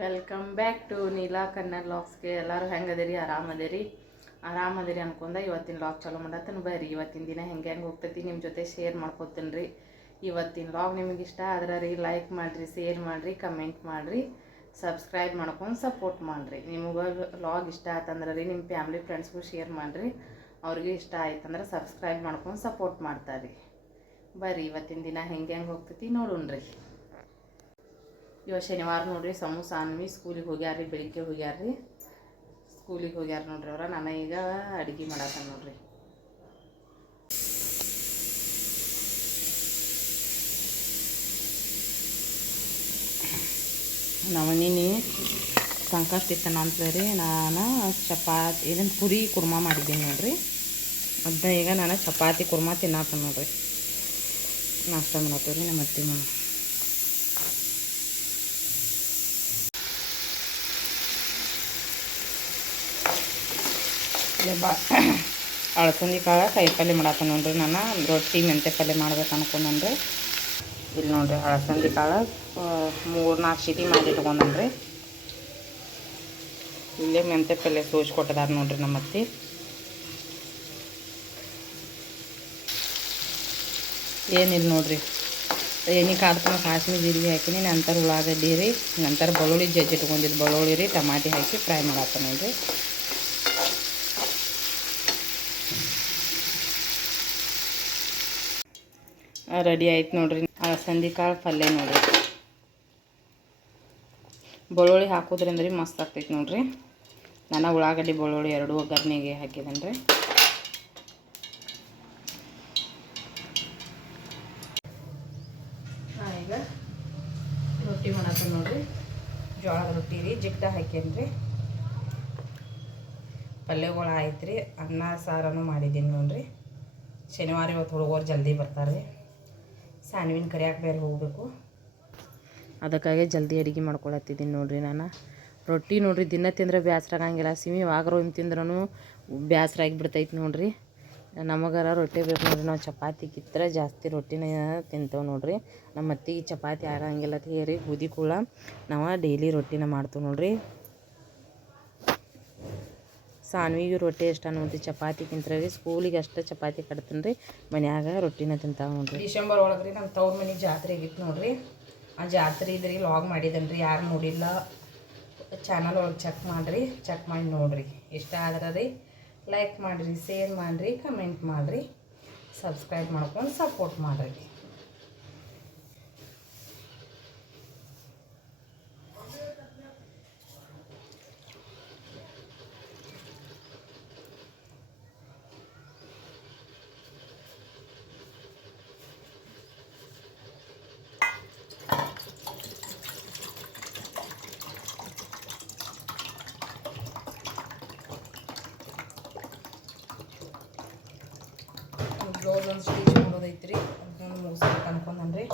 Welcome back to Neela Kannada ಲಾಕ್ಸ್ಗೆ ಎಲ್ಲರೂ ಹೆಂಗದಿರಿ? ಆರಾಮದಿರಿ? ಆರಾಮದಿರಿ ಅನ್ಕೊಂಡ ಇವತ್ತಿನ ಲಾಗ್ ಚಾಲೂ ಮಾಡತ್ತನ ಬರ್ರಿ, ಇವತ್ತಿನ ದಿನ ಹೆಂಗೆ ಹೆಂಗೆ ಹೋಗ್ತೈತಿ ನಿಮ್ಮ ಜೊತೆ ಶೇರ್ ಮಾಡ್ಕೊತೀನಿ ರೀ ಇವತ್ತಿನ ಲಾಗ್ ನಿಮಗೆ ಇಷ್ಟ ಆದ್ರೆ ರೀ ಲೈಕ್ ಮಾಡಿರಿ ಶೇರ್ ಮಾಡಿರಿ ಕಮೆಂಟ್ ಮಾಡಿರಿ ಸಬ್ಸ್ಕ್ರೈಬ್ ಮಾಡ್ಕೊಂಡು ಸಪೋರ್ಟ್ ಮಾಡಿರಿ. ನಿಮಗೆ ಲಾಗ್ ಇಷ್ಟ ಆಯ್ತಂದ್ರೆ ರೀ ನಿಮ್ಮ ಫ್ಯಾಮ್ಲಿ ಫ್ರೆಂಡ್ಸ್ಗೂ ಶೇರ್ ಮಾಡಿರಿ. ಅವ್ರಿಗೆ ಇಷ್ಟ ಆಯ್ತಂದ್ರೆ ಸಬ್ಸ್ಕ್ರೈಬ್ ಮಾಡ್ಕೊಂಡು ಸಪೋರ್ಟ್ ಮಾಡ್ತಾರೆ ಬರ್ರಿ, ಇವತ್ತಿನ ದಿನ ಹೆಂಗೆ ಹೆಂಗೆ ಹೋಗ್ತೈತಿ ನೋಡೋಣ್ರಿ. ಇವತ್ತು ಶನಿವಾರ ನೋಡ್ರಿ, ಸಮೂಸ ಅನ್ವಿ, ಸ್ಕೂಲಿಗೆ ರೀ ಬೆಳಿಗ್ಗೆ ಹೋಗ್ಯಾರ ರೀ ಸ್ಕೂಲಿಗೆ ಹೋಗ್ಯಾರ ನೋಡ್ರಿ ಅವ್ರ, ನಾನು ಈಗ ಅಡುಗೆ ಮಾಡತ್ತ ನೋಡ್ರಿ. ನಾವು ನಿನ್ನೆ ಸಂಕಷ್ಟ ಇತ್ತನ ಅಂತಲೇ ರೀ ನಾನು ಚಪಾತಿ ಇದನ್ನು ಪುರಿ, ಕುರ್ಮಾ ಮಾಡಿದ್ದೀನಿ ನೋಡ್ರಿ. ಅದನ್ನ ಈಗ ನಾನು ಚಪಾತಿ, ಕುರ್ಮಾ ತಿನ್ನತ್ತ ನೋಡ್ರಿ. ನಾಷ್ಟ ಮಾಡತ್ತೀವಿ ರೀ ನಮ್ಮ ಅತ್ತಿ ಮಾಮ ಬಾ. ಅಳಸಂದಿ ಕಾಳು, ಕಾಯಿ ಪಲ್ಯ ಮಾಡತ್ತ ನೋಡ್ರಿ ನಾನು. ರೊಟ್ಟಿ ಮೆಂತೆ ಪಲ್ಯ ಮಾಡ್ಬೇಕು ಅನ್ಕೊಂಡನ್ರಿ ಇಲ್ಲಿ ನೋಡ್ರಿ ಅಳಸಂದಿ ಕಾಳು. ಮೂರು ನಾಲ್ಕು ಸಿಟಿ ಮಾಡಿ ಇಟ್ಕೊಂಡನ್ರಿ ಇಲ್ಲೇ ಮೆಂತೆ ಪಲ್ಯ ಸೋಸಿ ಕೊಟ್ಟದಾರ ನೋಡ್ರಿ ನಮ್ಮ ಅತ್ತಿ. ಏನಿಲ್ಲ ನೋಡ್ರಿ. ಏನಿ ಕಾಡ್ತಾನ ಸಾಸಿವೆ ಜೀರಿಗೆ ಹಾಕಿನಿ, ನಂತರ ಉಳ್ಳಾಗಡ್ಡಿ ರೀ, ನಂತರ ಬೆಳ್ಳುಳ್ಳಿ ಜಜ್ಜಿ ಬಳ್ಳುಳ್ಳಿ ರೀ, ಟಮಾಟಿ ಹಾಕಿ ಫ್ರೈ ಮಾಡತ್ತ ನೋಡ್ರಿ. ರೆಡಿ ಆಯ್ತು ನೋಡ್ರಿ. ಅಲಸಂದಿ ಕಾಳು ಪಲ್ಯ ನೋಡ್ರಿ. ಬೆಳ್ಳುಳ್ಳಿ ಹಾಕೋದ್ರಿಂದ ರೀ ಮಸ್ತ್ ಆಗ್ತೈತೆ ನೋಡ್ರಿ. ನಾನು ಉಳ್ಳಾಗಡ್ಡಿ ಬೆಳ್ಳುಳ್ಳಿ ಎರಡು ಒಗ್ಗರಣೆಗೆ ಹಾಕಿದ್ದೇನೆ ರೀ. ಈಗ ರೊಟ್ಟಿ ಮಾಡತ್ತ ನೋಡ್ರಿ. ಜೋಳದ ರೊಟ್ಟಿ ರೀ ಜಿಗ್ಟ ಹಾಕೇನಿ ರೀ. ಪಲ್ಯಗಳು ಆಯ್ತು ರೀ, ಅನ್ನ ಸಾರನು ಮಾಡಿದ್ದೀನಿ ನೋಡ್ರಿ. ಶನಿವಾರ ಇವತ್ತು ಹುಡುಗರು ಜಲ್ದಿ ಬರ್ತಾರೆ ಸಾನ್ವಿನ ಕರಿಯಾಕೆ ಬೇರೆ ಹೋಗಬೇಕು. ಅದಕ್ಕಾಗಿ ಜಲ್ದಿ ಅಡುಗೆ ಮಾಡ್ಕೊಳತ್ತಿದ್ದೀನಿ ನೋಡ್ರಿ ನಾನು. ರೊಟ್ಟಿ ನೋಡ್ರಿ, ದಿನ ತಿಂದ್ರೆ ಬೇಸ್ರ ಸಿಮಿ ವಾಗರೋ ಹಿಂಗೆ ತಿಂದ್ರೂ ಬೇಸ್ರ ಆಗಿಬಿಡ್ತೈತೆ ನೋಡ್ರಿ. ನಮಗಾರ ರೊಟ್ಟಿ ಬೇಕು ನೋಡ್ರಿ. ನಾವು ಚಪಾತಿ ಕಿತ್ತರೆ ಜಾಸ್ತಿ ರೊಟ್ಟಿನ ತಿಂತೇವೆ ನೋಡ್ರಿ. ನಮ್ಮ ಅತ್ತಿಗೆ ಚಪಾತಿ ಆಗಂಗಿಲ್ಲ ಅಂತ ಹೇಳಿ ಬೂದಿ ಕೂಡ ನಾವು ಡೈಲಿ ರೊಟ್ಟಿನ ಮಾಡ್ತೇವೆ ನೋಡ್ರಿ. ಸಾನ್ವಿಗೆ ರೊಟ್ಟಿ ಇಷ್ಟ ನೋಡ್ರಿ ಚಪಾತಿಗಿಂತ ರೀ. ಸ್ಕೂಲಿಗೆ ಅಷ್ಟೇ ಚಪಾತಿ ಕಟ್ತೀನಿ ರೀ. ಮನ್ಯಾಗ ರೊಟ್ಟಿನ ತಿಂತಾವೆ ನೋಡ್ರಿ. ಡಿಸೆಂಬರ್ ಒಳಗೆ ರೀ ನಮ್ಮ ತವ್ರ ಮನೆ ಜಾತ್ರೆ ಆಗಿತ್ತು ನೋಡ್ರಿ. ಆ ಜಾತ್ರೆ ಇದ್ರಿ ಲಾಗ್ ಮಾಡಿದನ್ರಿ. ಯಾರು ನೋಡಿಲ್ಲ ಚಾನಲ್ ಒಳಗೆ ಚೆಕ್ ಮಾಡಿರಿ ಚೆಕ್ ಮಾಡಿ ನೋಡ್ರಿ. ಇಷ್ಟ ಆದ್ರೆ ರೀ ಲೈಕ್ ಮಾಡಿರಿ ಶೇರ್ ಮಾಡಿರಿ ಕಮೆಂಟ್ ಮಾಡಿರಿ. ಸಬ್ಸ್ಕ್ರೈಬ್ ಮಾಡ್ಕೊಂಡು ಸಪೋರ್ಟ್ ಮಾಡಿರಿ ಬ್ಲೌಸ್ ಒಂದು ಸ್ಟಿಚ್ ಮಾಡೋದೈತ್ರಿ ಅದನ್ನ ಮುಗಿಸ್ಬೇಕು ಅನ್ಕೊಂಡನ್ರಿ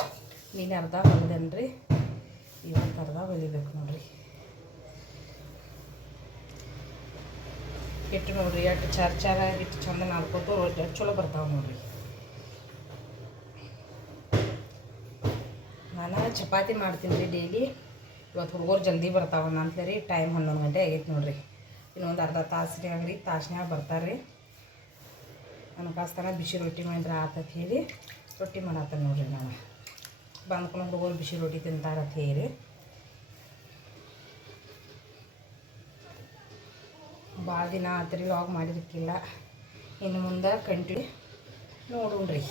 ನೀನು ಅರ್ಧ ಹೊಲಿದೇನ್ರಿ? ಇವತ್ತು ಅರ್ಧ ಹೊಲಿಬೇಕು ನೋಡ್ರಿ. ಇಟ್ಟು ನೋಡ್ರಿ ಎಷ್ಟು ಚಾರ್ ಚಾರ ಇಟ್ಟು ಚಂದ ನಾಲ್ಕೋತು ಚಲೋ ಬರ್ತಾವೆ ನೋಡ್ರಿ. ನಾನು ಚಪಾತಿ ಮಾಡ್ತೀನಿ ರೀ ಡೈಲಿ. ಇವತ್ತು ಹುಡುಗರು ಜಲ್ದಿ ಬರ್ತಾವ ಅಂತಲೇ ರೀ, ಟೈಮ್ ಹನ್ನೊಂದು ಗಂಟೆ ಆಗೈತೆ ನೋಡ್ರಿ. ಇನ್ನೊಂದು ಅರ್ಧ ತಾಸು ರೀ ತಾಸ್ನ್ಯಾಗ ಬರ್ತಾರೆ ರೀ. ಅನ್ಕಾಸ್ತಾನ ಬಿಸಿ ರೊಟ್ಟಿ ಮಾಡಿದ್ರೆ ಆತತ್ ಹೇಳಿ, ರೊಟ್ಟಿ ಮಾಡತ್ತ ನೋಡ್ರಿ ನಾನು. ಬಂದ್ಕೊಂಡು ಹುಡುಗರು ಬಿಸಿ ರೊಟ್ಟಿ ತಿಂತಾರ ಹೇಳಿ. ಭಾಳ ದಿನ ಆತ್ರಿ ಲಾಗ್ ಮಾಡಿದಕ್ಕಿಲ್ಲ ಇನ್ನು ಮುಂದೆ ಕಂಟಿನ್ಯೂ ನೋಡೋಣ್ರಿ.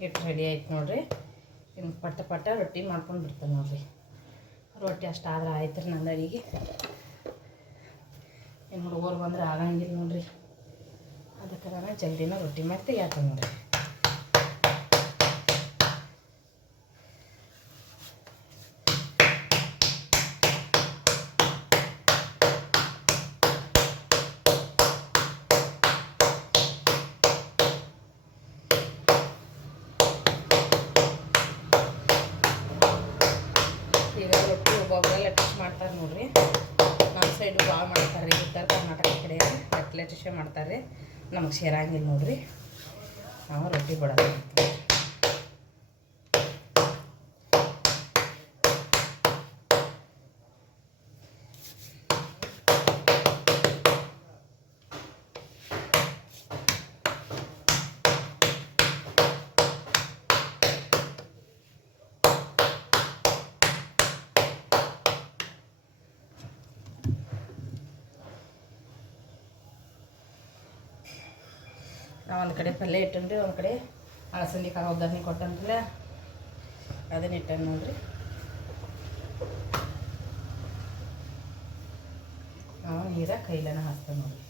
ಹಿಟ್ಟು ರೆಡಿ ಆಯ್ತು ನೋಡಿರಿ. ಇನ್ನು ಪಟ್ಟ ಪಟ್ಟ ರೊಟ್ಟಿ ಮಾಡ್ಕೊಂಡು ಬಿಡ್ತೇನೆ ನೋಡಿರಿ. ರೊಟ್ಟಿ ಅಷ್ಟು ಆದ್ರೆ ಆಯ್ತು ರೀ ನನ್ನ ಅಡಿಗೆ. ಇನ್ನು ಹುಡುಗರು ಬಂದ್ರೆ ಆಗಂಗಿಲ್ಲ ನೋಡಿರಿ. ಅದಕ್ಕೆ ನಾನು ಜಲ್ದಿನ ರೊಟ್ಟಿ ಮಾಡಿ ತೆಗಿಯಾತ ನೋಡ್ರಿ ಈಗ ರೊಟ್ಟಿ ಒಬ್ಬೊಬ್ಬರೆಲ್ಲ ಟಚ್ ಮಾಡ್ತಾರೆ ನೋಡ್ರಿ. ನಮ್ಮ ಸೈಡು ಭಾಳ ಮಾಡ್ತಾರೆ ರೀ. ಉತ್ತರ ಕರ್ನಾಟಕ ಕಡೆ ಅಟ್ಲೆಟಿಷೆ ಮಾಡ್ತಾರೆ ರೀ. ನಮಗೆ ಸೇರಂಗಿಲ್ಲ ನೋಡ್ರಿ. ನಾವು ರೊಟ್ಟಿ ಬಡೋದು. ನಾವು ಒಂದು ಕಡೆ ಪಲ್ಯ ಇಟ್ಟನ್ರಿ ಒಂದು ಕಡೆ ಅಳಸಂದಿ ಕಾಳು ಒಗ್ಗರಣೆ ಕೊಟ್ಟಂತಲ್ಲ ಅದನ್ನ ಇಟ್ಟನ್ ನೋಡ್ರಿ. ನಾವು ನೀರ ಕೈಲನ ನೋಡ್ರಿ ನೋಡ್ರಿ.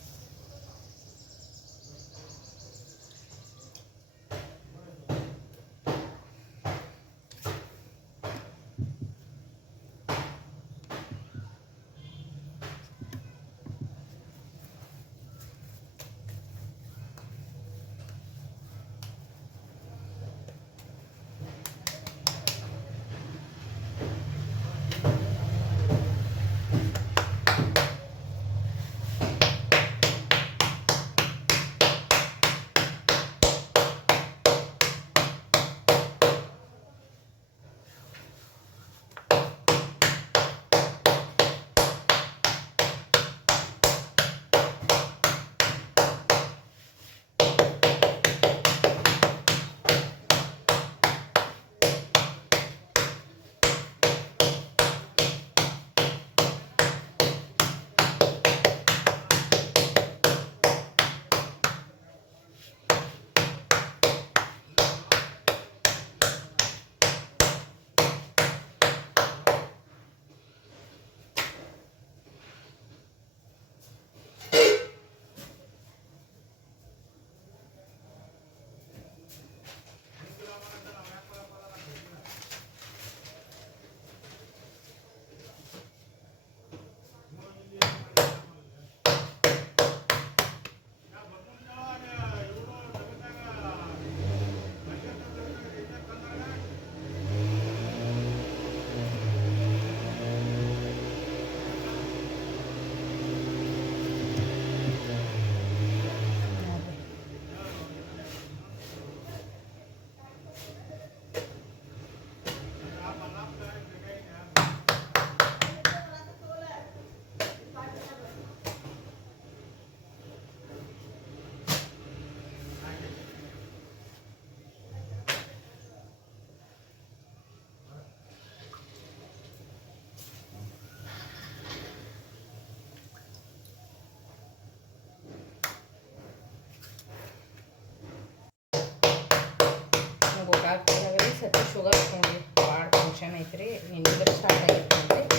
ಶುಗರ್ ನೋಡ್ರಿ ಭಾಳ ಫಂಕ್ಷನ್ ಐತ್ರಿ. ನಿನ್ನಿದ್ರೆ ಸ್ಟಾರ್ಟ್ ಆಗೈತೆ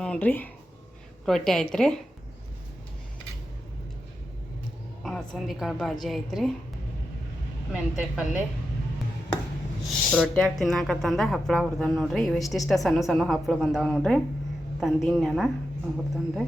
ನೋಡ್ರಿ. ರೊಟ್ಟಿ ಆಯ್ತು ರೀ ಅಲಸಂದಿ ಕಾಳು ಭಾಜಿ ಐತ್ರಿ. ಮೆಂತೆ ಪಲ್ಯ ರೊಟ್ಯಾಗ ತಿನ್ನಾಕತ್ತಂದ ಹಪ್ಪಳ ಹುರ್ದ ನೋಡ್ರಿ. ಇವಿಷ್ಟಿಷ್ಟ ಸಣ್ಣ ಸಣ್ಣ ಹಪ್ಪಳ ಬಂದಾವ ನೋಡ್ರಿ. ತಂದಿನ ನಾನು ಹೋಗ್ತಾನ್ರಿ